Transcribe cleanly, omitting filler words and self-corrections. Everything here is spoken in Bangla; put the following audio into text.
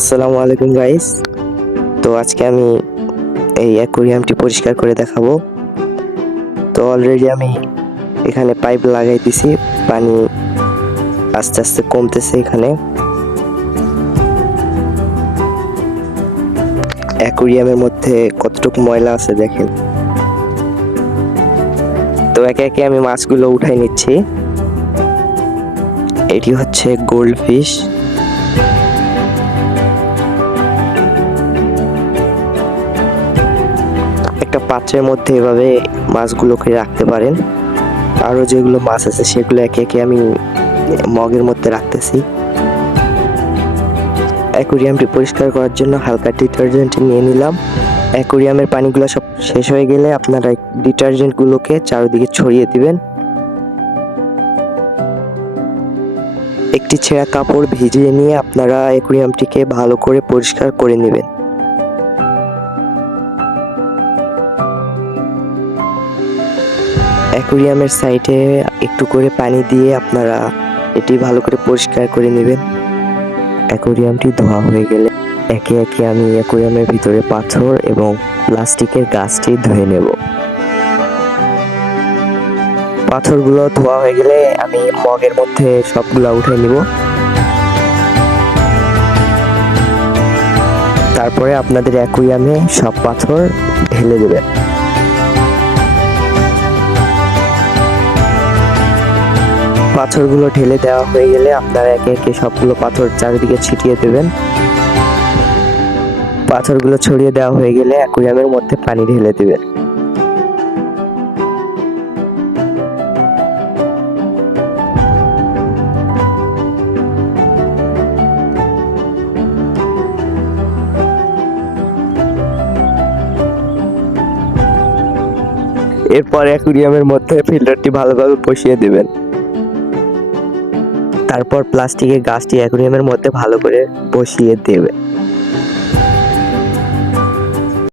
আসসালামু আলাইকুম গাইস। তো আজকে আমি এই অ্যাকোয়ারিয়ামটি পরিষ্কার করে দেখাবো। তো অলরেডি আমি এখানে পাইপ লাগাই দিছি, পানি আস্তে আস্তে কমতেছে। এখানে অ্যাকোয়ারিয়ামের মধ্যে কতটুকু ময়লা আছে দেখেন। তো একে একে আমি মাছগুলো উঠাই নিচ্ছি। এটি হচ্ছে গোল্ড ফিশ। একটা পাত্রের মধ্যে এভাবে মাছগুলোকে রাখতে পারেন। আরো যেগুলো মাছ আছে সেগুলো একে একে আমি মগের মধ্যে রাখতেছি। অ্যাকোয়ারিয়ামটি পরিষ্কার করার জন্য হালকা ডিটারজেন্ট নিয়ে নিলাম। অ্যাকোয়ারিয়ামের পানিগুলো সব শেষ হয়ে গেলে আপনারা ডিটারজেন্টগুলোকে চারিদিকে ছড়িয়ে দিবেন। একটি ছেঁড়া কাপড় ভিজিয়ে নিয়ে আপনারা অ্যাকোয়ারিয়ামটিকে ভালো করে পরিষ্কার করে নেবেন। অ্যাকোয়ারিয়ামের সাইডে একটু করে পানি দিয়ে আপনারা এটি ভালো করে পরিষ্কার করে নেবেন। অ্যাকোয়ারিয়ামটি ধোয়া হয়ে গেলে একে একে আমি অ্যাকোয়ারিয়ামের ভিতরে পাথর এবং প্লাস্টিকের গাছটি ধুয়ে নেব। পাথরগুলো ধোয়া হয়ে গেলে আমি মগের মধ্যে সবগুলো উঠে নিব। তারপরে আপনাদের অ্যাকোয়ারিয়ামে সব পাথর ঢেলে দেবেন। পাথরগুলো ঢেলে দেওয়া হয়ে গেলে আপনারা একে একে সবগুলো পাথর চারিদিকে ছিটিয়ে দেবেন। পাথরগুলো ছড়িয়ে দেওয়া হয়ে গেলে অ্যাকোয়ারিয়ামের মধ্যে পানি ঢেলে দিবেন। এরপর অ্যাকোয়ারিয়ামের মধ্যে ফিল্টারটি ভালোভাবে বসিয়ে দিবেন। তারপর প্লাস্টিকের গাছটি অ্যাকোয়ারিয়ামের মধ্যে ভালো করে বসিয়ে দেবেন।